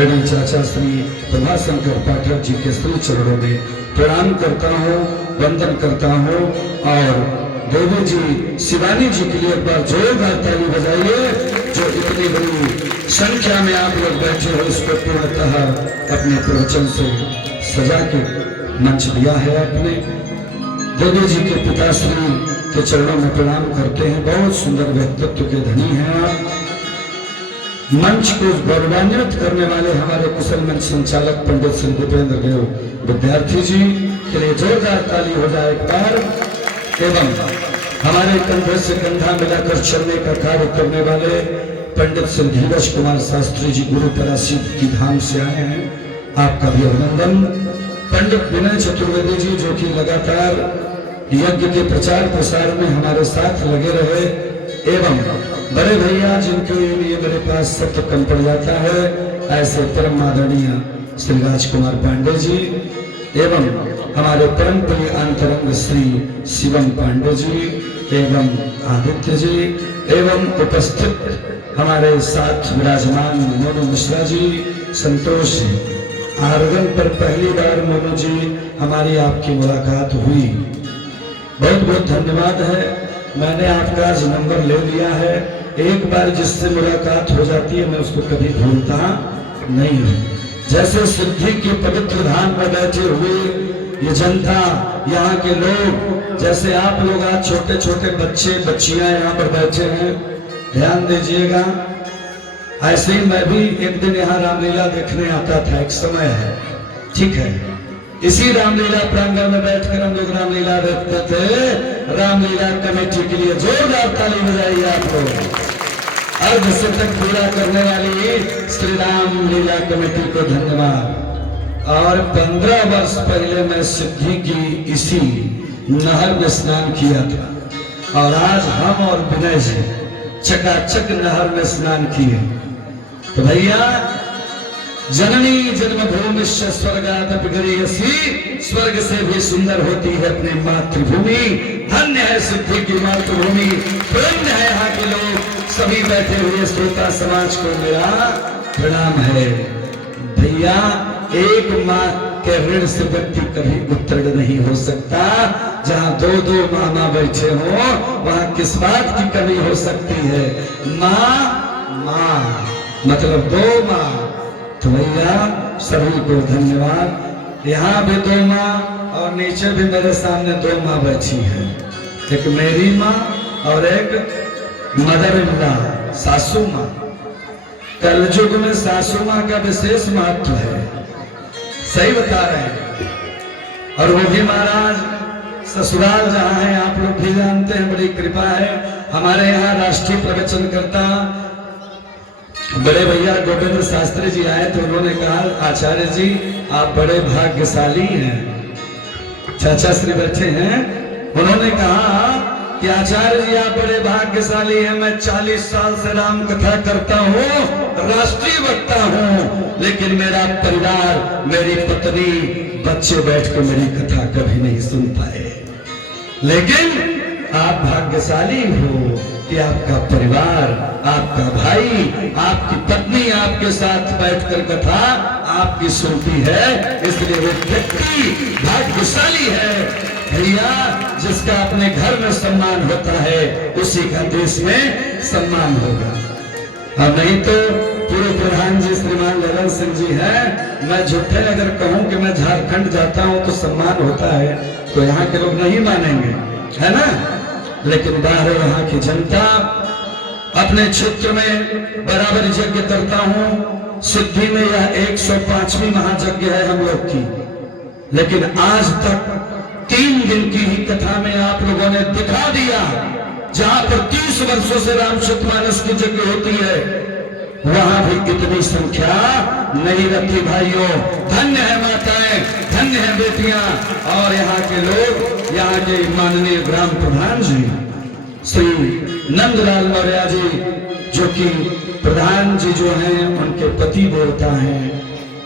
आदरणीय चाचा श्री प्रभाशंकर पाठक जी के श्री चरणों में प्रणाम करता हूँ, वंदन करता हूँ। और देवी जी शिवानी जी के लिए एक बार जोरदार ताली बजाइए, जो इतनी बड़ी संख्या में आप लोग बैठे हो, इसको पूर्णतः अपने प्रवचन से सजा के मंच दिया है। अपने देवी जी के पिताश्री के चरणों में प्रणाम करते हैं। बहुत सुंदर व्यक्तित्व के धनी हैं आप। मंच को गौरवान्वित करने वाले हमारे कुशल मंच संचालक पंडित श्री भूपेंद्र देव विद्यार्थी जी के लिए जोरदार ताली हो जाए एक बार। एवं हमारे कंधे से कंधा मिलाकर चलने का कार्य करने वाले पंडित श्री धीरज कुमार शास्त्री जी गुरु परासिद्ध की धाम से आए हैं, आपका भी अभिनंदन। पंडित विनय चतुर्वेदी जी जो कि लगातार यज्ञ के प्रचार प्रसार में हमारे साथ लगे रहे, एवं बड़े भैया जिनके लिए मेरे पास शब्द कम पड़ जाता है, ऐसे परम आदरणीय श्री राजकुमार पांडे जी, एवं हमारे परम प्रिय अंतरंग श्री शिवम पांडे जी, एवं आदित्य जी, एवं उपस्थित हमारे साथ विराजमान मोनू मिश्रा जी, संतोष जी। आर्गन पर पहली बार मोनू जी हमारी आपकी मुलाकात हुई, बहुत बहुत धन्यवाद है। मैंने आपका आज नंबर ले लिया है। एक बार जिससे मुलाकात हो जाती है मैं उसको कभी भूलता नहीं हूँ। जैसे सिद्धि के पवित्र धाम में बैठे हुए ये जनता, यहाँ के लोग, जैसे आप लोग आज छोटे छोटे बच्चे बच्चियां यहाँ पर बैठे हैं, ध्यान दीजिएगा। ऐसे ही मैं भी एक दिन यहाँ रामलीला देखने आता था, एक समय है, ठीक है। इसी रामलीला प्रांगण में बैठकर हम लोग रामलीला देखते थे। रामलीला कमेटी के लिए जोरदार ताली बजाइए आप लोग। अर्ध शतक पूरा करने वाली श्री राम लीला कमेटी को धन्यवाद। और 15 वर्ष पहले मैं सिद्धि की इसी नहर में स्नान किया था, और आज हम और विनय जी चकाचक नहर में स्नान किए। तो भैया, जननी जन्मभूमि स्वर्गादपि गरीयसी, स्वर्ग से भी सुंदर होती है अपनी मातृभूमि। धन्य है सिद्धि की मातृभूमि, धन्य है यहाँ के लोग। सभी बैठे हुए श्रोता समाज को मेरा प्रणाम है। भैया, एक माँ के ऋण से व्यक्ति कभी उत्तीर्ण नहीं हो सकता। जहाँ दो दो मामा बैठे हो, वहाँ किस बात की कमी हो सकती है? माँ मतलब दो माँ। तो भैया सभी को धन्यवाद। यहाँ भी 2 माँ और नीचे भी मेरे सामने 2 माँ बैठी हैं, एक मेरी माँ और एक मदर इन लॉ, सासू माँ। कलयुग में सासू माँ का विशेष महत्व है, सही बता रहे हैं। और वो भी महाराज ससुराल जहाँ है, आप लोग भी जानते हैं, बड़ी कृपा है। हमारे यहाँ राष्ट्रीय प्रवचन करता बड़े भैया गोविंद शास्त्री जी आए तो उन्होंने कहा, आचार्य जी आप बड़े भाग्यशाली हैं। चाचा श्री बैठे हैं, उन्होंने कहा कि आचार्य जी आप बड़े भाग्यशाली हैं। मैं 40 साल से राम कथा करता हूँ, राष्ट्रीय वक्ता हूँ, लेकिन मेरा परिवार, मेरी पत्नी, बच्चे बैठकर मेरी कथा कभी नहीं सुन पाए। लेकिन आप भाग्यशाली हो कि आपका परिवार, आपका भाई, आपकी पत्नी आपके साथ बैठकर कथा आपकी सुनती है, इसलिए वो व्यक्ति भाग्यशाली है। भैया, जिसका अपने घर में सम्मान होता है उसी का देश में सम्मान होगा। अब नहीं तो पूर्व प्रधान जी श्रीमान ललन सिंह जी हैं, मैं झूठे अगर कहूं कि मैं झारखंड जाता हूं तो सम्मान होता है, तो यहाँ के लोग नहीं मानेंगे, है ना। लेकिन बाहर यहाँ की जनता, अपने क्षेत्र में बराबर यज्ञ करता हूँ। सिद्धि में यह 105वीं महायज्ञ है हम लोग की, लेकिन आज तक 3 दिन की ही कथा में आप लोगों ने दिखा दिया, जहां पर 30 वर्षों से रामचरितमानस की यज्ञ होती है, वहां भी इतनी संख्या नहीं रहती। भाइयों, धन्य है माताएं, धन्य है बेटियां। और यहाँ के लोग, यहाँ के माननीय ग्राम प्रधान जी श्री नंदलाल मौर्य जी, जो कि प्रधान जी जो हैं उनके पति देवता हैं,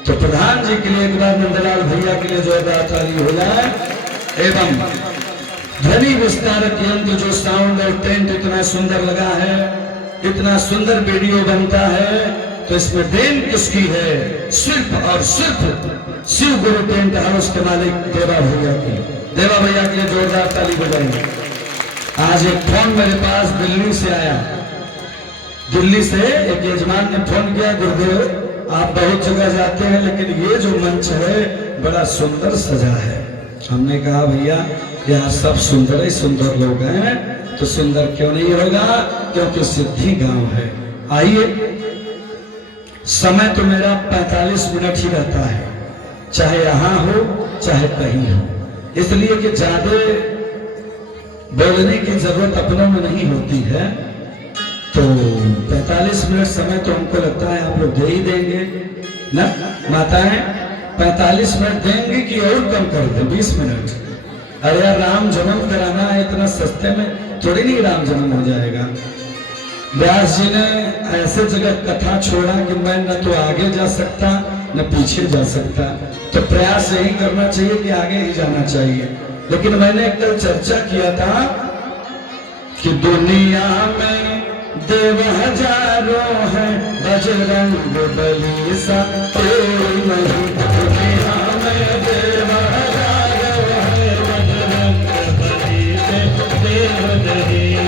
तो प्रधान जी के लिए एक बार नंदलाल भैया के लिए जोरदार ताली हो जाए। एवं ध्वनि विस्तारक यंत्र जो साउंड और टेंट इतना सुंदर लगा है, इतना सुंदर वीडियो बनता है, तो इसमें देन किसकी है? सिर्फ और सिर्फ शिव गुरु टेंट हाउस के मालिक देवा भैया की। देवा भैया के लिए जोरदार ताली बजाएंगे। आज एक फोन मेरे पास दिल्ली से आया। दिल्ली से एक यजमान ने फोन किया, गुरुदेव आप बहुत जगह जाते हैं लेकिन ये जो मंच है बड़ा सुंदर सजा है। हमने कहा भैया यहाँ सब सुंदर ही सुंदर लोग हैं, तो सुंदर क्यों नहीं होगा? क्योंकि सिद्धि गांव है। आइए, समय तो मेरा 45 मिनट ही रहता है, चाहे यहाँ हो चाहे कहीं हो, इसलिए कि ज्यादा बोलने की जरूरत अपनों में नहीं होती है। तो 45 मिनट समय तो हमको लगता है आप लोग दे ही देंगे ना माताएं? 45 मिनट देंगे कि और कम कर दें? 20 मिनट? अरे यार, राम जन्म कराना है, इतना सस्ते में थोड़ी नहीं राम जन्म हो जाएगा। व्यास जी ने ऐसे जगह कथा छोड़ा कि मैं न तो आगे जा सकता न पीछे जा सकता, तो प्रयास यही करना चाहिए कि आगे ही जाना चाहिए। लेकिन मैंने कल चर्चा किया था कि दुनिया में देव हजारों है, बजरंग बली सा कोई नहीं। दुनिया में देव हजारों है, बजरंग बली से देव नहीं।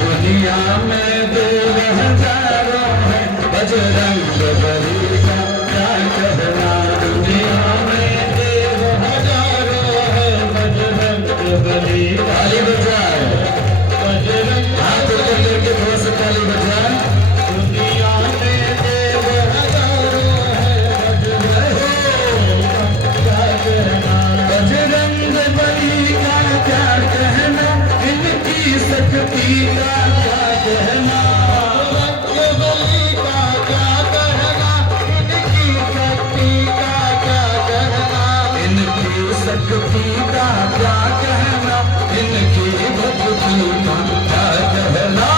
दुनिया में देव हजारों है, बजरंग बली का क्या कहना। दुनिया में देव हजारों है, बजरंग बली। ताली बजाए, हाथ ऊपर करके थोड़ा सा ताली बजाए। दुनिया में देव हजारों है, बजरंग बली का क्या कहना। इनकी शक्ति का क्या कहना। बली का क्या कहना, इनकी शक्ति का क्या कहना। इनकी शक्ति का क्या कहना, इनकी भक्ति का क्या कहना।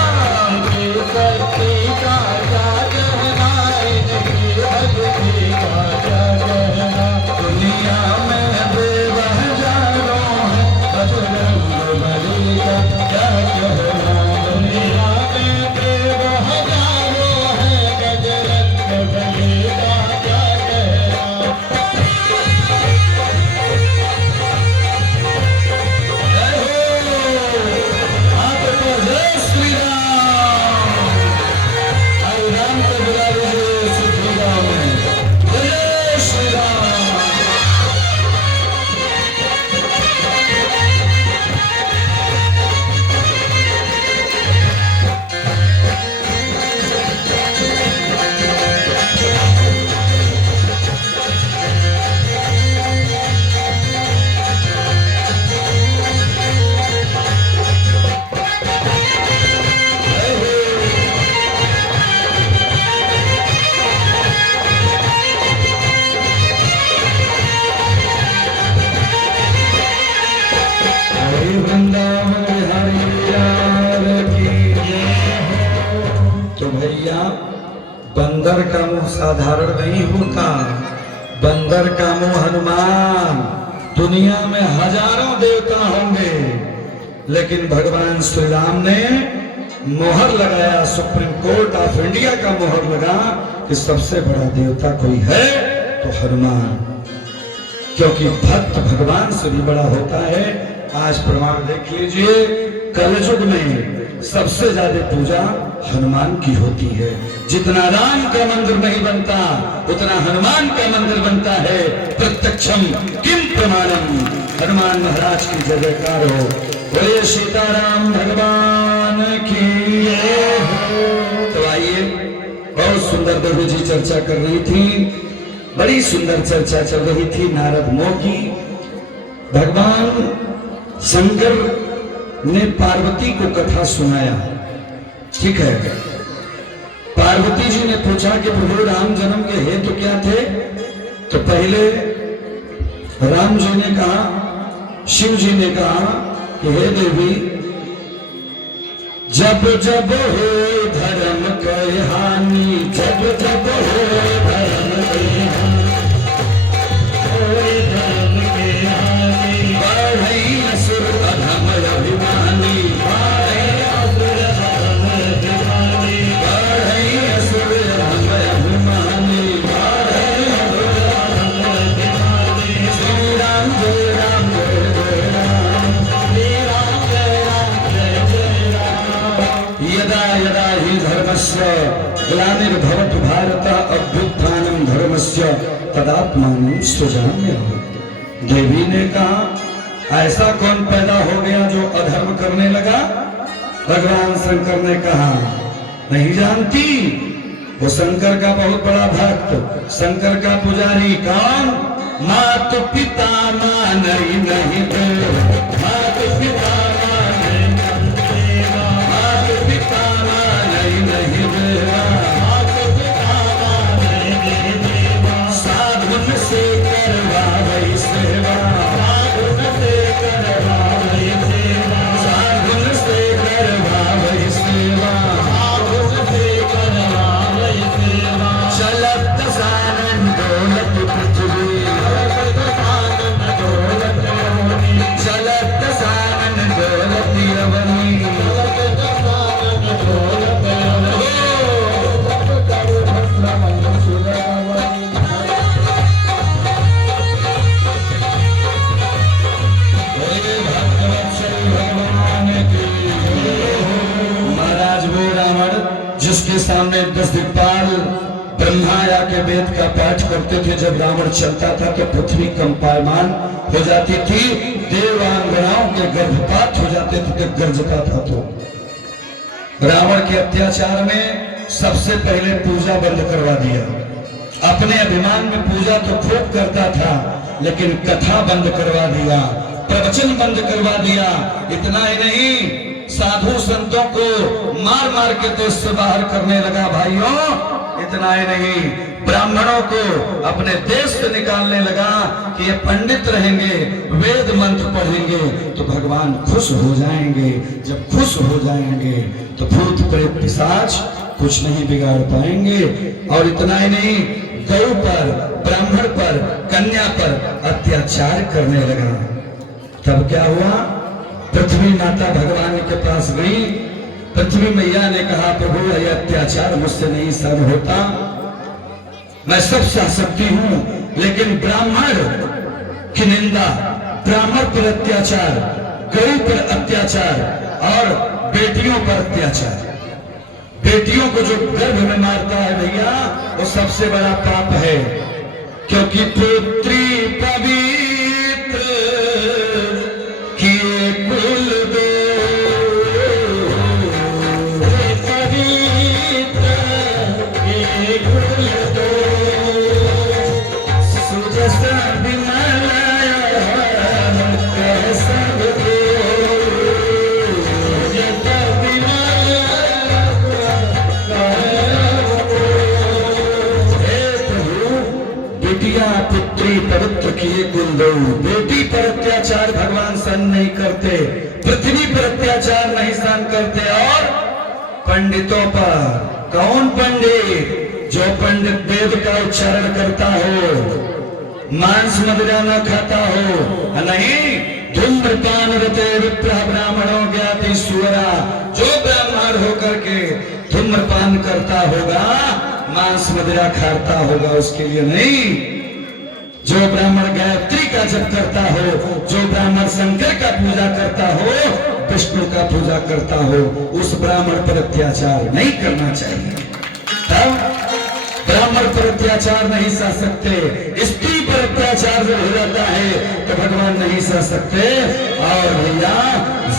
इनकी शक्ति का क्या कहना, इनकी भक्ति का क्या कहना। दुनिया में देव हजारों है, बजरंग बली का क्या कहना। दुनिया में देव हजारों है, बजरंग बली का क्या कहना। आप तो जय श्री राम। हरे राम को बुला लीजिए सिद्धि गांव में। जय श्री राम। हरि वृंदावन बिहारी लाल की जय हो। तो भैया, बंदर का मुंह साधारण नहीं होता, बंदर का मुंह हनुमान। दुनिया में हजारों देवता होंगे, लेकिन भगवान श्री राम ने मोहर लगाया, सुप्रीम कोर्ट ऑफ इंडिया का मोहर लगा कि सबसे बड़ा देवता कोई है तो हनुमान, क्योंकि भक्त भगवान से भी बड़ा होता है। आज प्रमाण देख लीजिए, कलयुग में सबसे ज्यादा पूजा हनुमान की होती है। जितना राम का मंदिर नहीं बनता, उतना हनुमान का मंदिर बनता है। प्रत्यक्षम किम प्रमाणम। हनुमान महाराज की जय जयकार हो। बोले सीताराम भगवान की जय हो। तो आइए, बहुत सुंदर देवी जी चर्चा कर रही थी, बड़ी सुंदर चर्चा चल रही थी नारद मोह की। भगवान शंकर ने पार्वती को कथा सुनाया, ठीक है। पार्वती जी ने पूछा कि प्रभु राम जन्म के हेतु क्या थे? तो पहले राम जी ने कहा, शिव जी ने कहा कि हे देवी, जब जब हो धर्म की हानि, जब जब हो धर्म की हानि, धर्म की हानि, बढ़ई असुर अधम अभिमानी, बढ़ई असुर अधम अभिमानी, बढ़ई असुर तदात्मानं सृजाम्यहम्। देवी ने कहा ऐसा कौन पैदा हो गया जो अधर्म करने लगा? भगवान शंकर ने कहा नहीं जानती, वो शंकर का बहुत बड़ा भक्त, शंकर का पुजारी। कौन? मात पिता मानई नहीं दो, मात पिता मानई देवा, मात पिता मानई नहीं देवा, मात पिता मानई देवा। साधुन से करवावई सेवा, साधुन से करवावई सेवा, साधुन से करवावई सेवा, साधुन से करवावई सेवा। चलत सानन दौलत पृथ्वी, चलत सानन दौलत अवनी। महाराज वो रावण जिसके सामने 10 दिक्पाल ब्रह्मा आके वेद का पाठ करते थे, जब रावण चलता था तो पृथ्वी कंपायमान हो जाती थी, देवांगनाओं के गर्भपात हो जाते थे, तो गर्जता था। तो रावण के अत्याचार में सबसे पहले पूजा बंद करवा दिया। अपने अभिमान में पूजा तो खूब करता था, लेकिन कथा बंद करवा दिया, प्रवचन बंद करवा दिया। इतना ही नहीं, साधु संतों को मार मार के देश से बाहर करने लगा। भाइयों, इतना ही नहीं, ब्राह्मणों को अपने देश से निकालने लगा कि ये पंडित रहेंगे, वेद मंत्र पढ़ेंगे तो भगवान खुश हो जाएंगे। जब खुश हो जाएंगे तो भूत प्रेत पिशाच कुछ नहीं बिगाड़ पाएंगे। और इतना ही नहीं, गौ पर, ब्राह्मण पर, कन्या पर अत्याचार करने लगा। तब क्या हुआ? पृथ्वी माता भगवान के पास गई। पृथ्वी मैया ने कहा प्रभु यह अत्याचार मुझसे नहीं सहन होता, मैं सब सह सकती हूँ, लेकिन ब्राह्मण की निंदा, ब्राह्मण पर अत्याचार, गौ पर अत्याचार और बेटियों पर अत्याचार, बेटियों को जो गर्भ में मारता है भैया, वो सबसे बड़ा पाप है। क्योंकि पुत्री पवित्र किए कुल दो, पवित्र किए कुल दो, सुजसा विमल कह सब दो, सुजसा विमल बेटियां पुत्री पवित्र किए कुल दो। बेटी पर अत्याचार भगवान सहन नहीं करते, पृथ्वी पर अत्याचार नहीं सहन करते। और पंडितों पर, कौन पंडित? जो पंडित वेद का उच्चारण करता हो, मांस मदिरा न खाता हो, नहीं धूम्रपान रते विप्रह ब्राह्मणों ज्ञाति सुअरा। जो ब्राह्मण होकर के धूम्रपान करता होगा, मांस मदिरा खाता होगा, उसके लिए नहीं। जो ब्राह्मण गायत्री का जप करता हो, जो ब्राह्मण शंकर का पूजा करता हो, विष्णु का पूजा करता हो, उस ब्राह्मण पर अत्याचार नहीं करना चाहिए। तब ब्राह्मण पर अत्याचार नहीं सह सकते। स्त्री पर अत्याचार जब हो जाता है तो भगवान नहीं सह सकते। और भैया,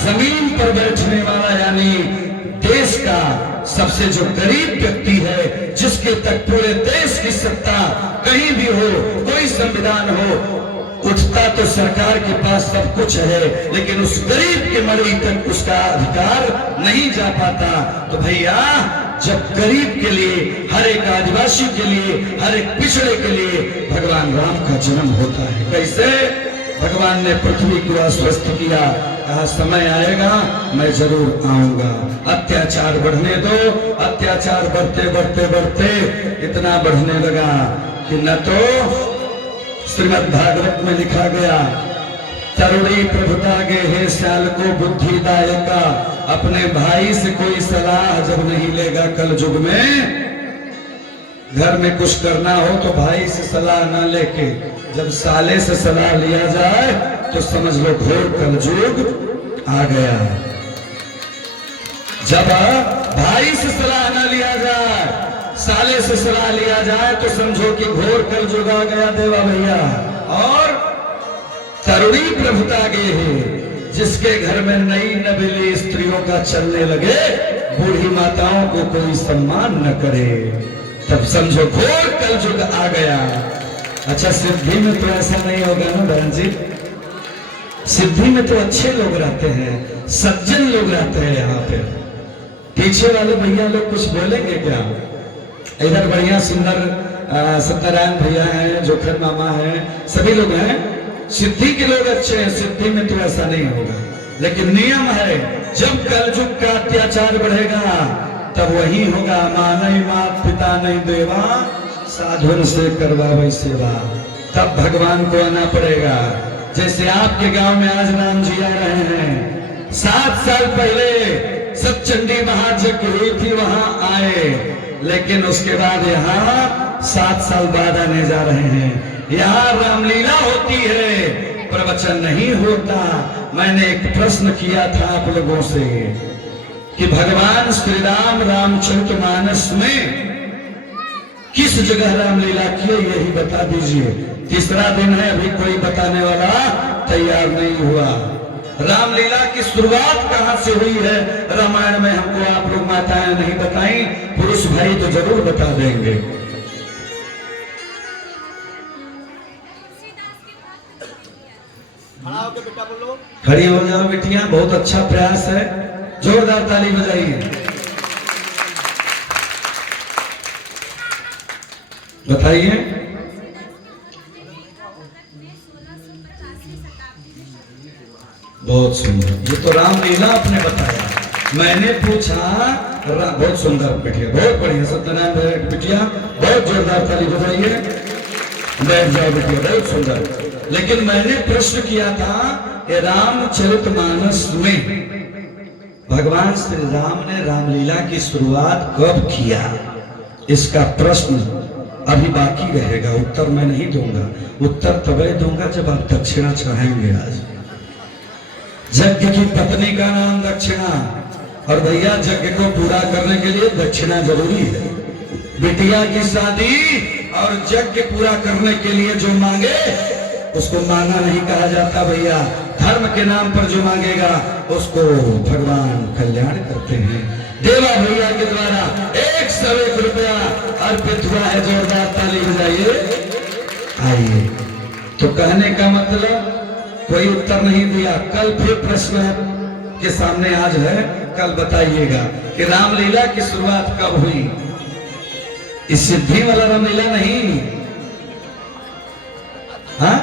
जमीन पर बैठने वाला यानी देश का सबसे जो गरीब व्यक्ति है, जिसके तक पूरे देश की सत्ता कहीं भी हो, कोई संविधान हो, उठता तो सरकार के पास सब कुछ है, लेकिन उस गरीब के मड़ई तक उसका अधिकार नहीं जा पाता। तो भैया, जब गरीब के लिए, हर एक आदिवासी के लिए, हर एक पिछड़े के लिए भगवान राम का जन्म होता है। कैसे? भगवान ने पृथ्वी को आश्वस्त किया, कहा समय आएगा मैं जरूर आऊंगा। अत्याचार बढ़ने दो। अत्याचार बढ़ते बढ़ते बढ़ते इतना बढ़ने लगा कि न तो श्रीमद् भागवत में लिखा गया, तरुणी प्रभुता गे हे श्याल को बुद्धिदायका, अपने भाई से कोई सलाह जब नहीं लेगा कल युग में, घर में कुछ करना हो तो भाई से सलाह न लेके जब साले से सलाह लिया जाए तो समझ लो घोर कलयुग आ गया। जब भाई से सलाह न लिया जाए, साले से सलाह लिया जाए तो समझो कि घोर कल जुग आ गया देवा भैया। और तरुणी प्रभुता गे है, जिसके घर में नई नबीली स्त्रियों का चलने लगे, बूढ़ी माताओं को कोई सम्मान न करे, तब समझो घोर कल जुग आ गया। अच्छा, सिद्धि में तो ऐसा नहीं होगा ना बहन जी, सिद्धि में तो अच्छे लोग रहते हैं, सज्जन लोग रहते हैं। यहाँ पे पीछे वाले भैया लोग कुछ बोलेंगे क्या? इधर बढ़िया सुंदर सत्यनारायण भैया हैं, जोखन मामा हैं, सभी लोग हैं, सिद्धि के लोग अच्छे हैं, सिद्धि में तो ऐसा नहीं होगा। लेकिन नियम है, जब कलयुग का अत्याचार बढ़ेगा तब वही होगा, माँ नहीं मात पिता नहीं देवा, साधुन से करवावे सेवा, तब भगवान को आना पड़ेगा। जैसे आपके गांव में आज राम जी आ रहे हैं, 7 साल पहले सतचंडी महायज्ञ हुई थी, वहां आए, लेकिन उसके बाद यहाँ 7 साल बाद आने जा रहे हैं। यहाँ रामलीला होती है, प्रवचन नहीं होता। मैंने एक प्रश्न किया था आप लोगों से कि भगवान श्री राम रामचरितमानस में किस जगह रामलीला किए, यही बता दीजिए। तीसरा दिन है, अभी कोई बताने वाला तैयार नहीं हुआ। रामलीला की शुरुआत कहां से हुई है रामायण में, हमको आप लोग माताएं नहीं बताई, पुरुष भाई तो जरूर बता देंगे। खड़ी हो जाओ बेटियां, बहुत अच्छा प्रयास है, जोरदार ताली बजाइए। बताइए। बहुत सुंदर, ये तो रामलीला आपने बताया। मैंने पूछा, बहुत सुंदर बिटिया, बहुत बढ़िया, सत्यनारायण बिटिया, बहुत जोरदार ताली बजाइए। बैठ जाओ बिटिया, बहुत सुंदर। लेकिन मैंने प्रश्न किया था कि रामचरितमानस में भगवान श्री राम ने रामलीला की शुरुआत कब किया, इसका प्रश्न अभी बाकी रहेगा। उत्तर मैं नहीं दूंगा, उत्तर तभी दूंगा जब आप दक्षिणा चाहेंगे। आज यज्ञ की पत्नी का नाम दक्षिणा, और भैया यज्ञ को पूरा करने के लिए दक्षिणा जरूरी है। बिटिया की शादी और यज्ञ पूरा करने के लिए जो मांगे उसको मांगा नहीं कहा जाता भैया। धर्म के नाम पर जो मांगेगा उसको भगवान कल्याण करते हैं। देवा भैया के द्वारा 101 रुपया अर्पित हुआ है, जोरदार ताली बजाइए। आइए, तो कहने का मतलब कोई उत्तर नहीं दिया। कल फिर प्रश्न के सामने आज है, कल बताइएगा कि रामलीला की शुरुआत कब हुई। इस सिद्धि वाला रामलीला नहीं, हाँ?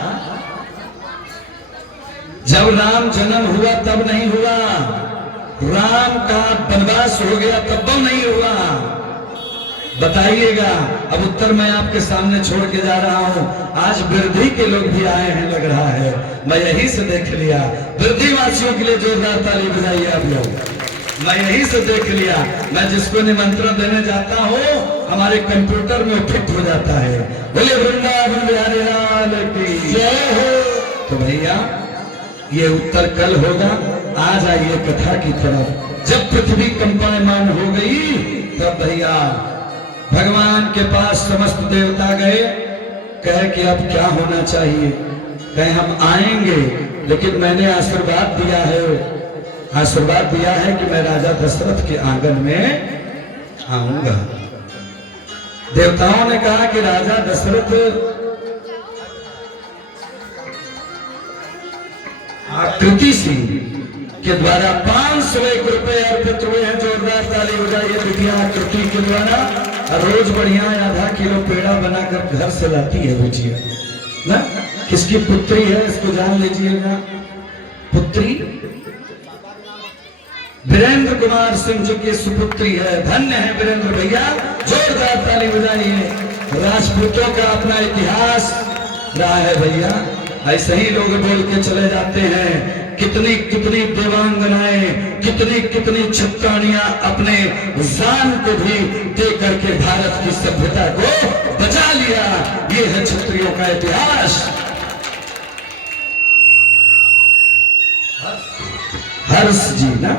जब राम जन्म हुआ तब नहीं हुआ, राम का वनवास हो गया तब नहीं हुआ। बताइएगा। अब उत्तर मैं आपके सामने छोड़ के जा रहा हूं। आज वृद्धि के लोग भी आए हैं, लग रहा है, मैं यही से देख लिया। वृद्धि वासियों के लिए जोरदार ताली बजाइए आप लोग। मैं यही से देख लिया, मैं जिसको निमंत्रण देने जाता हूँ हमारे कंप्यूटर में फिट हो जाता है। बोले वृंदावन बिहारी लाल की जय हो। तो भैया ये उत्तर कल होगा। आज आइए कथा की तरफ। जब पृथ्वी कंपायमान हो गई तब भैया भगवान के पास समस्त देवता गए, कहे कि अब क्या होना चाहिए। कहे हम आएंगे, लेकिन मैंने आशीर्वाद दिया है कि मैं राजा दशरथ के आंगन में आऊंगा। देवताओं ने कहा कि राजा दशरथ आकृति सिंह के द्वारा 501 रुपए अर्पित हुए हैं। जोरदार ताली बजाइए बिटिया आकृति के द्वारा। रोज बढ़िया आधा किलो पेड़ा बनाकर घर से लाती है बुझिया ना। किसकी पुत्री है इसको जान लीजिएगा। पुत्री वीरेंद्र कुमार सिंह जी की सुपुत्री है। धन्य है वीरेंद्र भैया, जोरदार ताली बजाइए। राजपूतों का अपना इतिहास रहा है भैया, ऐसे ही लोग बोल के चले जाते हैं। कितनी कितनी देवांगनाएं, कितनी कितनी छत्रानियां अपने जान को भी दे करके भारत की सभ्यता को बचा लिया। ये है क्षत्रियों का इतिहास। हर्ष जी ना,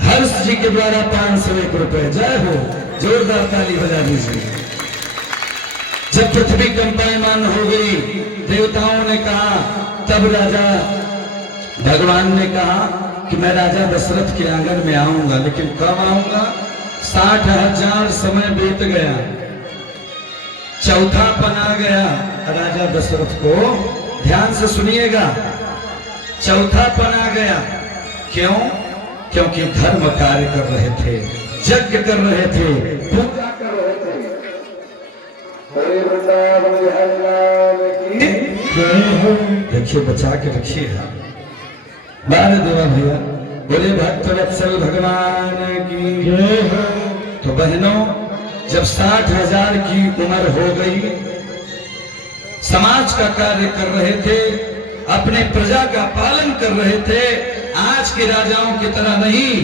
हर्ष जी के द्वारा 501 रुपए। जय हो, जोरदार ताली बजा दीजिए। जब पृथ्वी कंपायमान हो गई, देवताओं ने कहा, तब राजा भगवान ने कहा कि मैं राजा दशरथ के आंगन में आऊंगा, लेकिन कब आऊंगा? 60,000 समय बीत गया, चौथापन आ गया राजा दशरथ को। ध्यान से सुनिएगा, चौथापन आ गया। क्यों? क्योंकि धर्म कार्य कर रहे थे, यज्ञ कर रहे थे, पूजा कर रहे थे। देखिए, बचा के रखिए। बारह देवा भैया, बोले भक्त वत्सल भगवान की जय हो। तो बहनों, जब 60,000 की उम्र हो गई, समाज का कार्य कर रहे थे, अपने प्रजा का पालन कर रहे थे, आज के राजाओं की तरह नहीं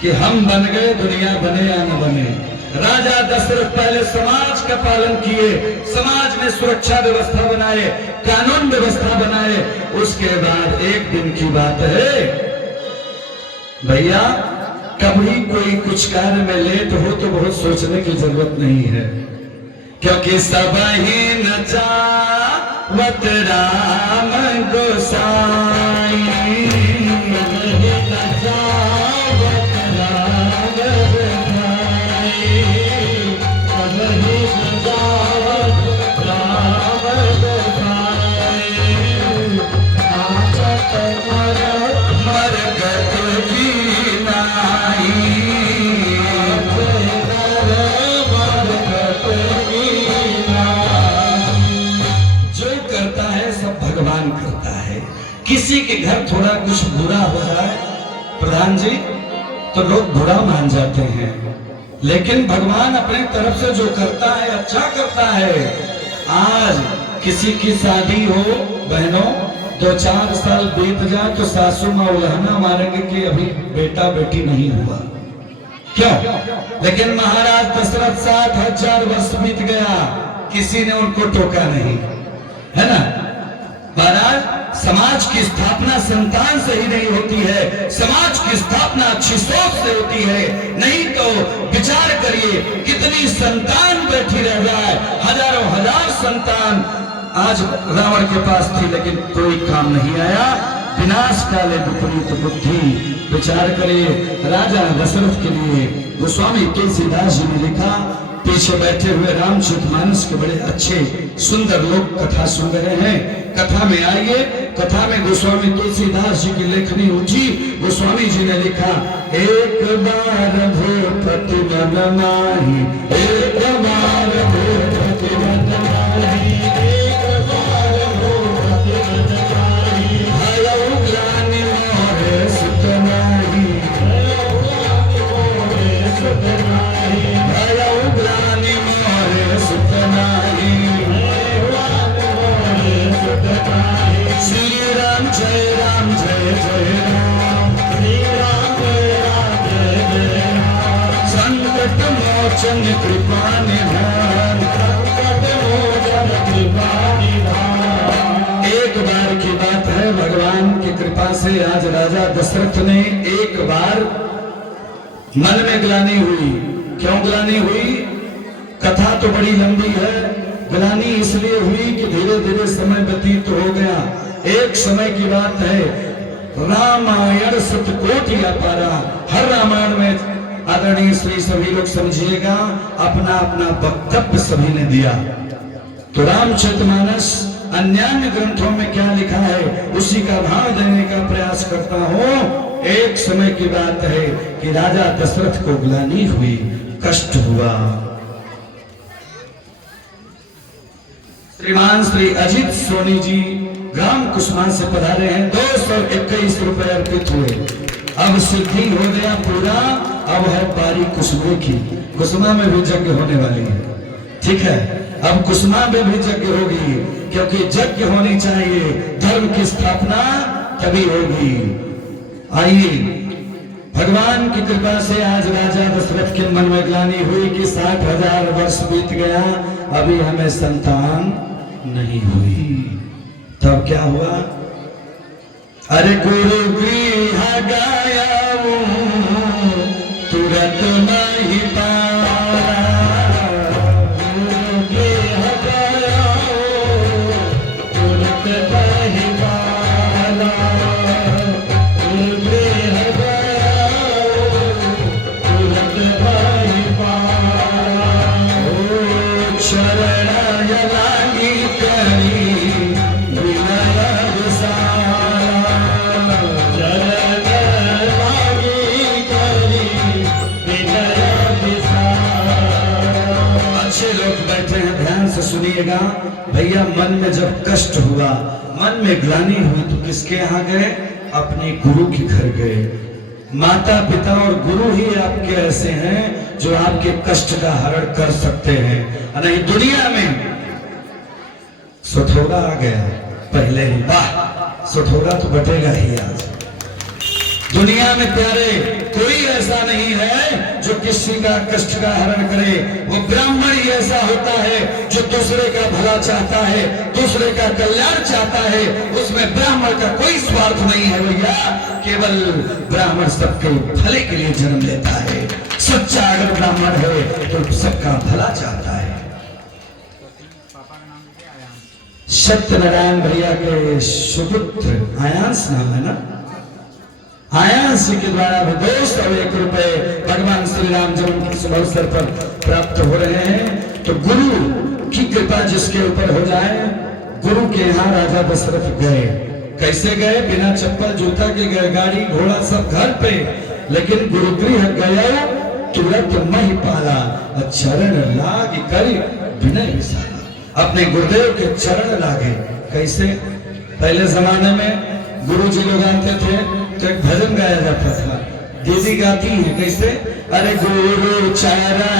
कि हम बन गए दुनिया बने या न बने। राजा दशरथ पहले समाज का पालन किए, समाज में सुरक्षा व्यवस्था बनाए, कानून व्यवस्था बनाए। उसके बाद एक दिन की बात है भैया, कभी कोई कुछ कार्य में लेट हो तो बहुत सोचने की जरूरत नहीं है, क्योंकि सब ही नचावत राम गोसाई, किसी के घर थोड़ा कुछ बुरा हो जाए प्रधान जी तो लोग बुरा मान जाते हैं, लेकिन भगवान अपने तरफ से जो करता है अच्छा करता है। आज किसी की शादी हो बहनों, 2-4 साल बीत जाए तो सासू माँ उल्हाना मारेंगे कि अभी बेटा बेटी नहीं हुआ। क्यों? लेकिन महाराज दशरथ 60,000 वर्ष बीत गया, किसी ने उनको टोका नहीं, है ना। महाराज, समाज की स्थापना संतान से ही नहीं होती है, समाज की स्थापना अच्छी सोच से होती है। नहीं तो विचार करिए, कितनी संतान बैठी रह जाए, हजारों हजार संतान आज रावण के पास थी, लेकिन कोई काम नहीं आया। विनाश काले विपरीत बुद्धि। विचार करिए, राजा दशरथ के लिए गोस्वामी तुलसीदास जी ने लिखा, पीछे बैठे हुए रामचरितमानस के बड़े अच्छे सुंदर लोग कथा सुन रहे हैं। कथा में आइए, कथा में गोस्वामी तुलसीदास जी की लेखनी ऊंची। गोस्वामी जी ने लिखा, एक बार भूपति मन माही, एक बार भूपति मन माही, एक बार भूपति मन माही, भयउ ग्लानि मोरे सुत नाही, भयउ ग्लानि मोरे सुत नाही, भयउ ग्लानि मोरे सुत नाही, श्री राम जय राम जय जय राम, श्री राम जय राम जय जय राम, संकट मोचन कृपा निधान, संकट मोचन कृपा निधान। एक बार की बात है, भगवान की कृपा से आज राजा दशरथ ने एक बार मन में ग्लानि हुई। क्यों ग्लानि हुई? कथा तो बड़ी लंबी है। ग्लानि इसलिए हुई कि धीरे धीरे समय व्यतीत हो गया। एक समय की बात है, रामायण सतकोटि अपारा। हर रामायण में आदरणीय श्री सभी लोग समझिएगा, अपना अपना वक्तव्य सभी ने दिया। तो रामचरितमानस अन्य ग्रंथों में क्या लिखा है उसी का भाव देने का प्रयास करता हूं। एक समय की बात है कि राजा दशरथ को ग्लानि हुई, कष्ट हुआ। श्रीमान श्री अजित सोनी जी ग्राम कुसुमा से पधारे हैं। 221 रुपए अर्पित हुए। अब सिद्धि हो गया पूरा। अब है पारी कुसुमा की। कुसुमा में भी यज्ञ होने वाली है, ठीक है। अब कुसुमा में भी यज्ञ होगी, क्योंकि यज्ञ होनी चाहिए, धर्म की स्थापना तभी होगी। आइए, भगवान की कृपा से आज राजा दशरथ के मन में ग्लानि हुई कि 60,000 वर्ष बीत गया, अभी हमें संतान नहीं हुई। तब क्या हुआ? अरे गुरु गृह गया तुरंत नहीं पारा, गुरु गृह गया तुरंत नहीं पारा, गुरु गृह गया तुरंत नहीं पारा। शरण लागी करी विनय विसारा, चरण लागी करी विनय विसारा। अच्छे लोग बैठे हैं, ध्यान से सुनिएगा भैया। मन में जब कष्ट हुआ, मन में ग्लानि हुई तो किसके यहाँ गए? अपने गुरु के घर गए। माता पिता और गुरु ही आपके ऐसे हैं जो आपके कष्ट का हरण कर सकते हैं। नहीं दुनिया में सठोरा आ गया पहले ही, वाह सठोरा तो बटेगा ही आज। दुनिया में प्यारे कोई ऐसा नहीं है जो किसी का कष्ट का हरण करे। वो ब्राह्मण ही ऐसा होता है जो दूसरे का भला चाहता है, दूसरे का कल्याण चाहता है। उसमें ब्राह्मण का कोई स्वार्थ नहीं है भैया, केवल ब्राह्मण सबके भले के लिए जन्म लेता है। सच्चा अगर ब्राह्मण है तो सबका भला चाहता है। सत्यनारायण भैया के सुपुत्र आयांश नाम है ना, आयांश के द्वारा भी 201 रुपए भगवान श्री राम जन्म के शुभ अवसर पर प्राप्त हो रहे हैं। तो गुरु की कृपा जिसके ऊपर हो जाए, गुरु के यहाँ राजा दशरथ गए। कैसे गए? बिना चप्पल जूता के गए, गाड़ी घोड़ा सब घर पे, लेकिन गुरु गृह गया तुरंत मही पाला, चरण लाग करी विनय विसारा। अपने गुरुदेव के चरण लागे। कैसे? पहले जमाने में गुरु जी लोग आते थे तो एक भजन गाया जाता था, दीदी गाती है कैसे? अरे गुरु चरण